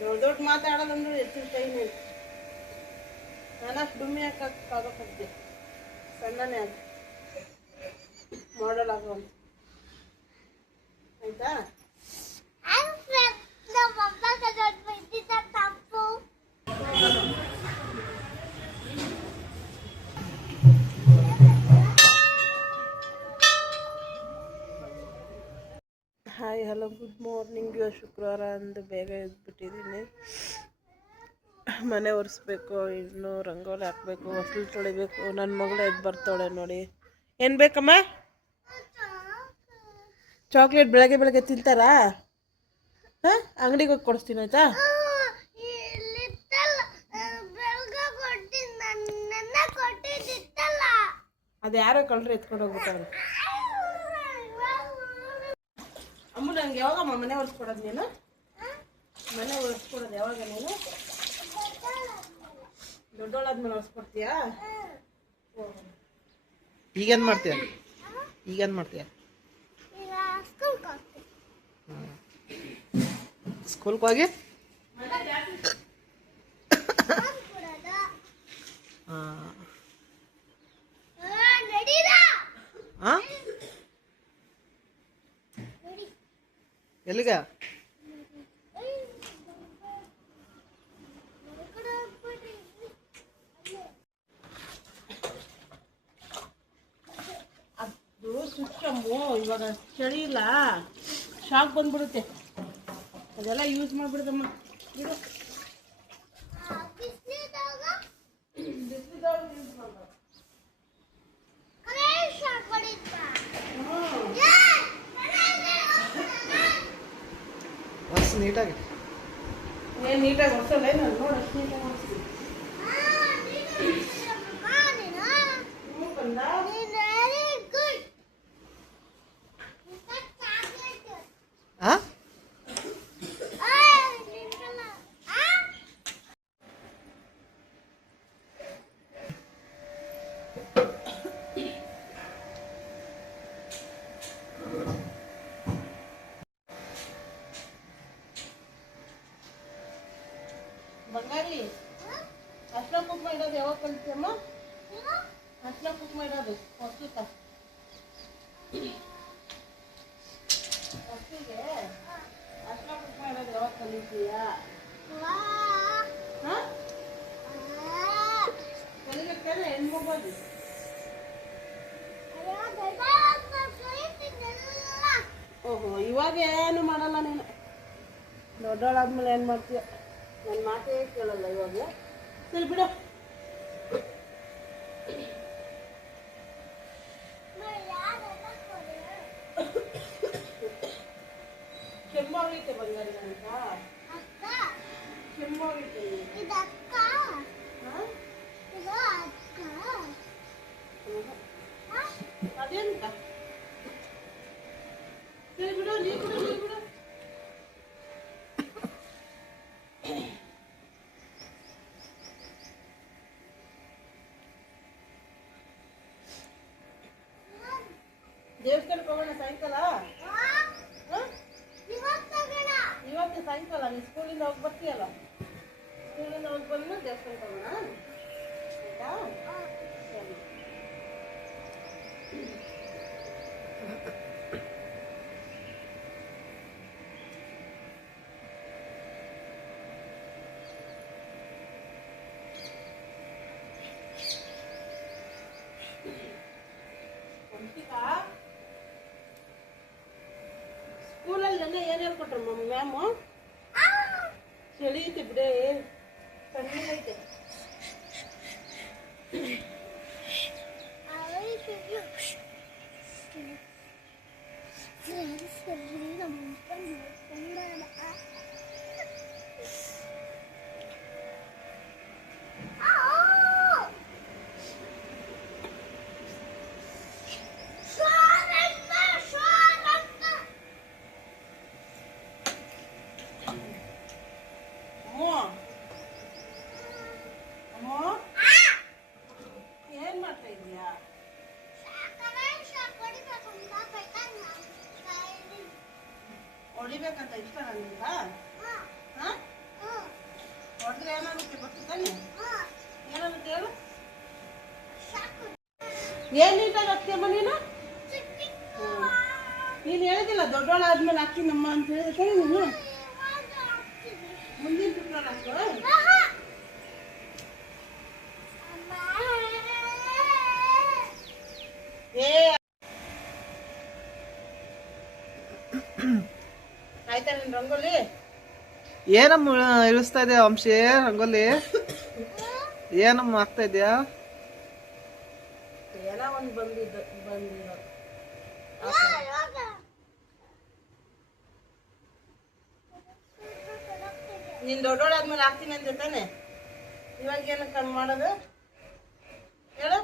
ದೊಡ್ಡ ದೊಡ್ಡ ಮಾತಾಡೋದಂದ್ರೆ ಹೆಚ್ಚಿನ ಟೈಮ್ ನಾನಷ್ಟು ಡುಮ್ಮಿ ಹಾಕಕ್ಕಾಗತ್ತೆ ಸಣ್ಣನೇ ಅದು ಮಾಡಲ್ ಆಗುವಂತ ಆಯ್ತಾ. Hi hello good morning. ಇವತ್ತು ಶುಕ್ರವಾರ ಅಂದು ಬೇಗ ಎದ್ಬಿಟ್ಟಿದ್ದೀನಿ. ಮನೆ ಒರೆಸ್ಬೇಕು, ಇನ್ನು ರಂಗೋಲಿ ಹಾಕಬೇಕು, ಹೊಸ್ಲು ತೊಳಿಬೇಕು. ನನ್ನ ಮಗಳು ಎದ್ದು ಬರ್ತಾಳೆ ನೋಡಿ. ಏನು ಬೇಕಮ್ಮ? ಚಾಕ್ಲೇಟ್ ಬೆಳಗ್ಗೆ ಬೆಳಗ್ಗೆ ತಿಂತಾರಾ? ಹಾಂ, ಅಂಗಡಿಗೆ ಹೋಗಿ ಕೊಡಿಸ್ತೀನಿ ಆಯಿತಾ. ಅದು ಯಾರೋ ಕಳ್ರೆ ಎತ್ಕೊಂಡು ಹೋಗ್ಬಿಟ್ಟವ್ರು. ಅಮ್ಮ ನಂಗೆ ಯಾವಾಗಮ್ಮ ಮನೆ ಒರೆಸ್ಕೊಡೋದು ನೀನು? ಮನೆ ಒರೆಸ್ಕೊಡೋದು ಯಾವಾಗ ನೀನು? ದೊಡ್ಡೋಳಾದ್ಮೇಲೆ ಒರೆಸ್ಕೊಡ್ತೀಯಾ? ಈಗೇನು ಮಾಡ್ತೀಯ? ಸ್ಕೂಲ್ಗೆ ಹೋಗಿ ಎಲ್ಲಿಗ? ಅದು ಸ್ವಿಚ್ಚಮ್ಮು ಇವಾಗ ಚಳಿ ಇಲ್ಲ, ಶಾಕ್ ಬಂದ್ಬಿಡುತ್ತೆ. ಅದೆಲ್ಲ ಯೂಸ್ ಮಾಡಿಬಿಡ್ದಮ್ಮ. ಇದು ನೀಟಾಗಿ ಏನು ನೀಟಾಗಿ ಹೊಸಲ್ಲ ನಾನು ನೋಡಿ ಅಷ್ಟು ನೀಟಾಗಿ ಹೊರಿಸ್ತೀನಿ. ಬಂಗಾರಿ, ಅರ್ಶಿನ ಕುಂಕುಮ ಇಡೋದು ಯಾವಾಗ ಕಲಿತೀಯಮ್ಮ? ಅರ್ಶಿನ ಕುಂಕುಮ ಇಡೋದು ಹೊಸಕ ಹೊಸಿಗೆ ಅರ್ಶಿನ ಕುಂಕುಮ ಇಡೋದು ಯಾವಾಗ ಕಲಿತೀಯಾ? ಹಾಂ, ಕಲಿಬೇಕಂದ್ರೆ ಹೆಣ್ಮಗೋದು. ಓಹೋ, ಇವಾಗ ಏನು ಮಾಡಲ್ಲ ನೀನು. ದೊಡ್ಡೋಳಾದ್ಮೇಲೆ ಏನು ಮಾಡ್ತೀಯ? ನನ್ನ ಮಾತೇ ಕೇಳಲ್ಲ ಇವಾಗ. ಸರಿ ಬಿಡು. ಕೆಮ್ಮೋಗೈತೆ ಬಂಗಾರಿ ನನಗ. ಕೆಮ್ಮೋಗೈತೆ. ಅದೇಂತ? ಸರಿ ಬಿಡು, ನೀ ಬಿಡು. ದೇವಸ್ಥಾನಕ್ಕೆ ಹೋಗೋಣ ಸಾಯಂಕಾಲ. ಇವತ್ತು ಸಾಯಂಕಾಲ ನೀನು ಸ್ಕೂಲಿಂದ ಹೋಗಿ ಬರ್ತೀಯಲ್ಲ, ಸ್ಕೂಲಿಂದ ಹೋಗಿ ಬಂದು ದೇವಸ್ಥಾನಕ್ಕೆ ಹೋಗೋಣ ಆಯ್ತಾ? ಸರಿ. ಸ್ಕೂಲಲ್ಲಿ ನೆನ್ನೆ ಏನು ಹೇಳ್ಕೊಟ್ರು ಮ್ಯಾಮು? ಚಳಿ ಐತೆ ಬಿಡೇ, ತಣ್ಣಗೈತೆ. ಏನ್ ಮಾಡ್ತಾ ಇದೀಯಾ? ಹೊಡಿಬೇಕಂತ ಇಷ್ಟ ನನಗ? ಹೊಡೆದ್ರೆ ಏನಾಗುತ್ತೆ ಗೊತ್ತಾನೆ? ಏನಾಗುತ್ತೆ ಹೇಳು? ಏನ್ ನೀಟಾಗಿ ಹಾಕ್ತೀಯಮ್ಮ ನೀನು? ನೀನು ಹೇಳಿದಿಲ್ಲ ದೊಡ್ಡೋಳಾದ್ಮೇಲೆ ಹಾಕ್ತೀನಮ್ಮ ಅಂತ ಹೇಳಿದ್ರೆ ನೀನು ಮುಂದಿನ ಶುಕ್ರವಾರ ಹಾಕು. ಏ ಆಯ್ತಾ ನಿನ್ ರಂಗೋಲಿ? ಏನಮ್ಮ ಇಳಿಸ್ತಾ ಇದೆಯಾ ವಂಶಿ ರಂಗೋಲಿ? ಏನಮ್ಮ ಆಗ್ತಾ ಇದೆಯಾ? ಏನೋ ಒಂದು ಬಂದಿರೋ ನೀನ್ ದೊಡ್ಡೋಳಾದ್ಮೇಲೆ ಹಾಕ್ತೀನಿ ಅಂತ ತಾನೆ? ಇವಾಗ ಏನು ಕಮ್ಮಿ ಮಾಡೋದು ಹೇಳು?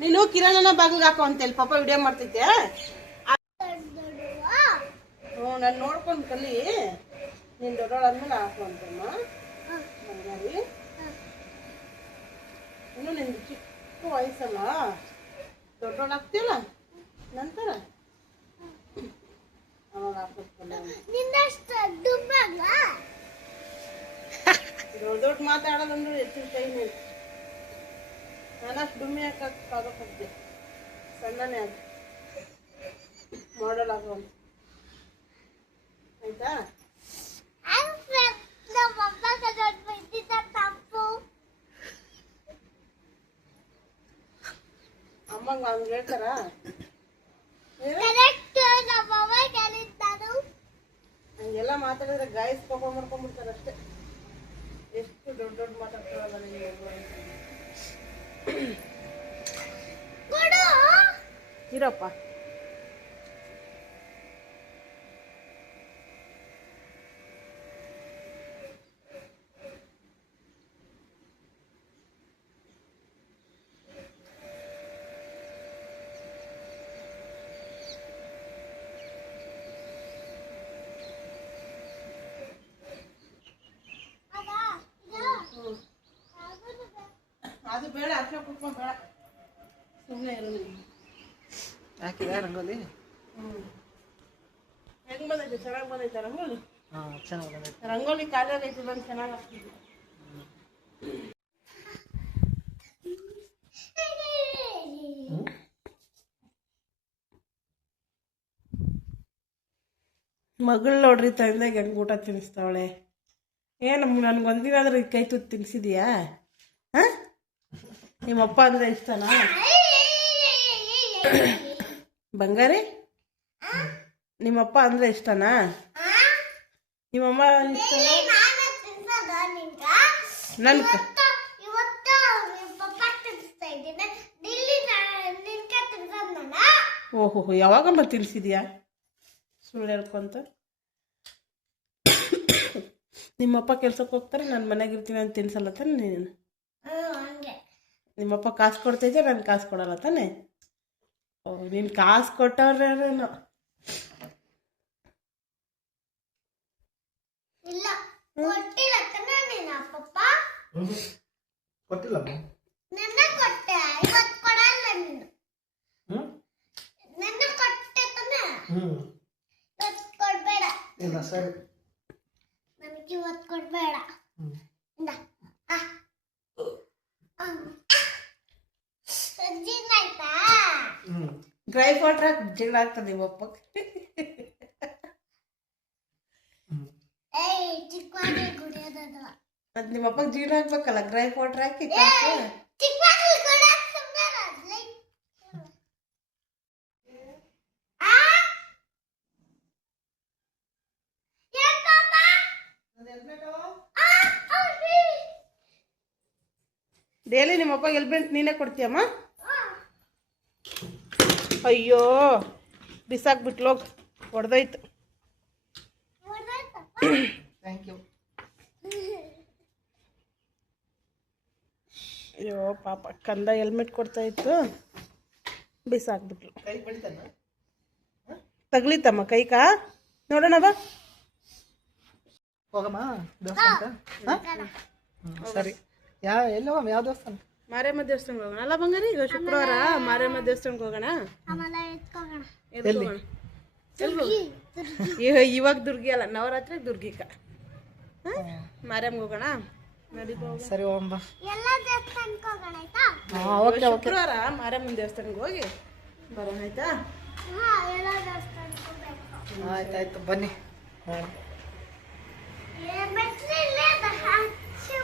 ನೀನು ಕಿರಣನ ಬಾಗಿಲಿಗೆ ಹಾಕೋ ಅಂತೇಳಿ ಪಾಪ ವಿಡಿಯೋ ಮಾಡ್ತೈತೆ. ಹ್ಞೂ ನಾನು ನೋಡ್ಕೊಂಡು ಕಲಿ. ನೀನು ದೊಡ್ಡೋಳಾದ್ಮೇಲೆ ಹಾಕು ಅಂತಮ್ಮ ಹಂಗಾಗಿ. ಇನ್ನು ನಿಂದು ಚಿಕ್ಕ ವಯಸ್ಸಲ್ಲ, ದೊಡ್ಡೋಳಾಗ್ತಿಲ್ಲ ನಂತರ ಅವಾಗ ಹಾಕಿಸ್ಕೊಂಡ ದೊಡ್ಡ ದೊಡ್ಡ ಮಾತಾಡೋದಂದ್ರೆ ಹೆಚ್ಚಿನ ಕೈ ನೀನು. ನಾನಷ್ಟು ಡುಮ್ಮಿ ಹಾಕಕ್ಕಾಗತ್ತೆ, ಸಣ್ಣನೇ ಅದು ಮಾಡಲ್ ಆಗುವಂತ. ಆಯ್ತಾ? ಅಮ್ಮಂಗ ಹಂಗೆ ಹೇಳ್ತಾರ? ಹಂಗೆಲ್ಲ ಮಾತಾಡಿದ್ರೆ ಗಾಯಸ್ ಕೋಪ ಮಾಡ್ಕೊಂಡ್ಬಿಡ್ತಾರೆ ಅಷ್ಟೇ. ಎಷ್ಟು ದೊಡ್ಡ ದೊಡ್ಡ ಮಾತಾಡ್ತಾರಲ್ಲ ನಿಮಗೆ. ಇರಪ್ಪ ಅದು ಬೇಡ, ಅರ್ಶನ ಕುಟ್ಕೊಂಡು ಬೇಡ, ಸುಮ್ಮನೆ ಇರು ನೀನು. ಹಾಕಿದ ರಂಗೋಲಿ? ಹೆಂಗ್ ಬಂದೈತೆ? ಚೆನ್ನಾಗಿ ಬಂದೈತೆ ರಂಗೋಲಿ? ಹಾಂ ಚೆನ್ನಾಗಿ ಬಂದೈತೆ. ರಂಗೋಲಿ ಖಾಲಿ ಆಗೈತಿ, ಬಂದು ಚೆನ್ನಾಗಿ ಆಗ್ತಿದ್ವಿ. ಮಗಳು ನೋಡ್ರಿ ತಂದಾಗ ಹೆಂಗೆ ಊಟ ತಿನ್ನಿಸ್ತಾವಳೆ. ಏನಮ್ಮ ನನಗೊಂದಿನಾದ್ರೂ ಕೈ ತುತ್ತು ತಿನ್ನಿಸಿದ್ಯಾ? ಹಾಂ, ನಿಮ್ಮಪ್ಪ ಅಂದರೆ ಇಷ್ಟನಾ? ಬಂಗಾರಿ, ನಿಮ್ಮಪ್ಪ ಅಂದರೆ ಇಷ್ಟನಾ? ನಿಮ್ಮಮ್ಮ ಇಷ್ಟನಾ? ನನ್ ಓಹೋ, ಯಾವಾಗಮ್ಮ ತಿನ್ನಿಸಿದ್ಯಾ? ಸುಳ್ಳು ಹೇಳ್ಕೊಂತ. ನಿಮ್ಮಪ್ಪ ಕೆಲ್ಸಕ್ಕೆ ಹೋಗ್ತಾರೆ, ನಾನು ಮನೆಗೆ ಇರ್ತೀನಿ ಅಂತ ತಿನ್ಸಲ್ಲ ತಾನೆ ನೀನು? ನಿಮ್ಮಪ್ಪ ಕಾಸು ಕೊಡ್ತೈತೆ, ನಾನು ಕಾಸು ಕೊಡಲ್ಲ ತಾನೆ? ಓ, ನೀನು ಕಾಸು ಕೊಟ್ಟವ್ರೇನೋ. ಕೊಟ್ಟಿಲ್ಲ. ಇಲ್ಲ ಸರಿ, ನನಗೆ ಇವತ್ತು ಕೊಡ್ಬೇಡ. ಡ್ರೈ ವಾಟರ್ ಹಾಕಿ ಜಗಳ ಆಗ್ತದೆ ನಿಮ್ಮಪ್ಪ. ಅದು ನಿಮ್ಮಪ್ಪಗೆ ಜೀರ ಹಾಕ್ಬೇಕಲ್ಲ, ಡ್ರೈ ವಾಟರ್ ಹಾಕಿ. ಡೈಲಿ ನಿಮ್ಮಪ್ಪ ಹೆಲ್ಮೆಟ್ ನೀನೇ ಕೊಡ್ತೀಯಮ್ಮ? ಅಯ್ಯೋ, ಬಿಸಾಕ್ಬಿಟ್ಲೋಗ್, ಹೊಡೆದೋಯ್ತು. Thank you. ಅಯ್ಯೋ ಪಾಪ, ಕಂದ ಹೆಲ್ಮೆಟ್ ಕೊಡ್ತಾ ಇತ್ತು, ಬಿಸಾಕ್ಬಿಟ್ಲು. ಕೈ ಬಡಿತಾನ? ತಗ್ಲಿತಮ್ಮ ಕೈಕಾ? ನೋಡೋಣ ಬಾ. ಹೋಗಮ್ಮ ದೇವಸ್ಥಾನಕ್ಕೆ? ಹಾಂ ಸರಿ. ಎಲ್ಲೋಗಮ್ಮ? ಯಾವ ದೇವಸ್ಥಾನ? ಮಾರಮ್ಮ ದೇವಸ್ಥಾನಕ್ಕೆ ಹೋಗೋಣ ಅಲ್ಲ ಬಂಗಾರಿ? ಈಗ ಶುಕ್ರವಾರ ಮಾರಮ್ಮ ದೇವಸ್ಥಾನಕ್ಕೆ ಹೋಗೋಣ. ಆಮೇಲೆ ಎತ್ಕೋಗೋಣ. ಎಲ್ಲಿ ಹೋಗೋಣ? ಇವಾಗ ದುರ್ಗಿ ಅಲ್ಲ, ನವರಾತ್ರಿ ದುರ್ಗಿಕ. ಮಾರಮ್ಮಗೆ ಹೋಗೋಣ. ಸರಿ ಹೋಗಂಬ. ಎಲ್ಲ ದೇವಸ್ಥಾನಕ್ಕೆ ಹೋಗೋಣ ಆಯ್ತಾ? ಶುಕ್ರವಾರ ಮಾರಮ್ಮನ ದೇವಸ್ಥಾನಕ್ಕೆ ಹೋಗಿ ಬರೋಣ ಆಯ್ತಾ? ಹಾ, ಎಲ್ಲ ದೇವಸ್ಥಾನಕ್ಕೆ ಹೋಗ್ಬೇಕು. ಆಯ್ತಾಯ್ತು ಬನ್ನಿ. ಮೆಟ್ಲಿಲ್ಲೇ ಹಚ್ಚು.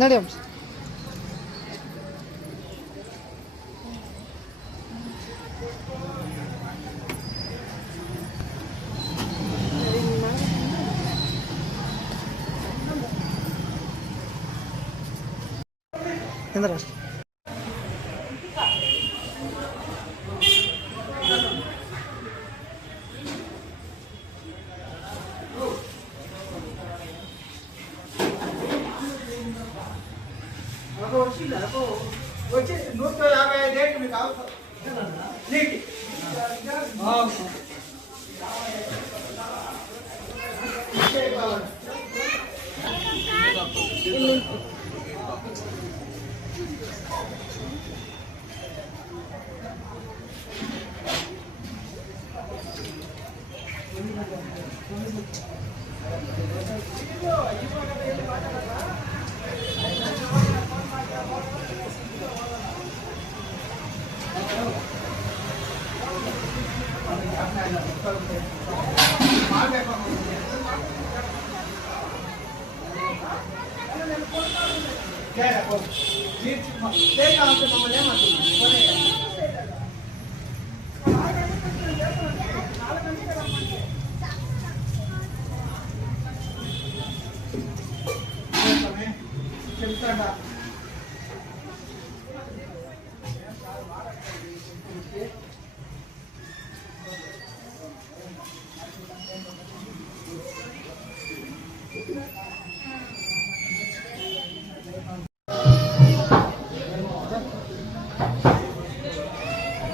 ನಡಿ ಅಂಶ. ಎಂದ್ರ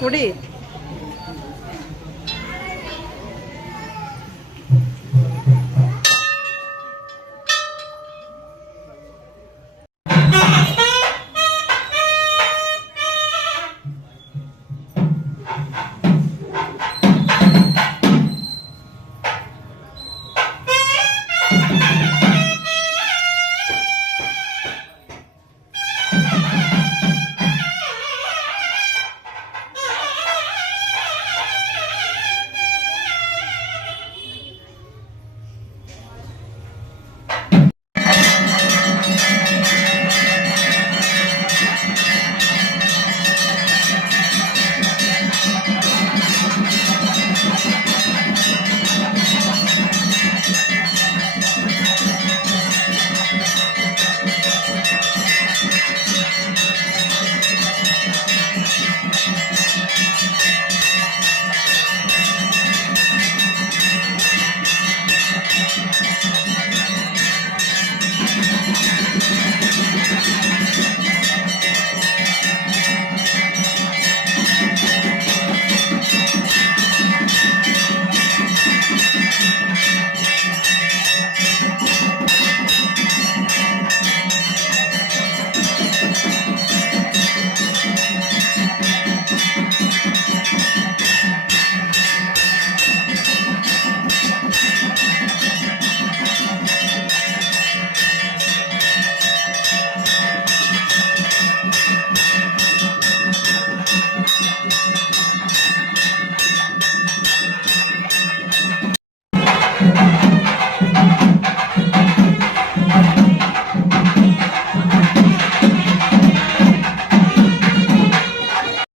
ಕುಡಿ.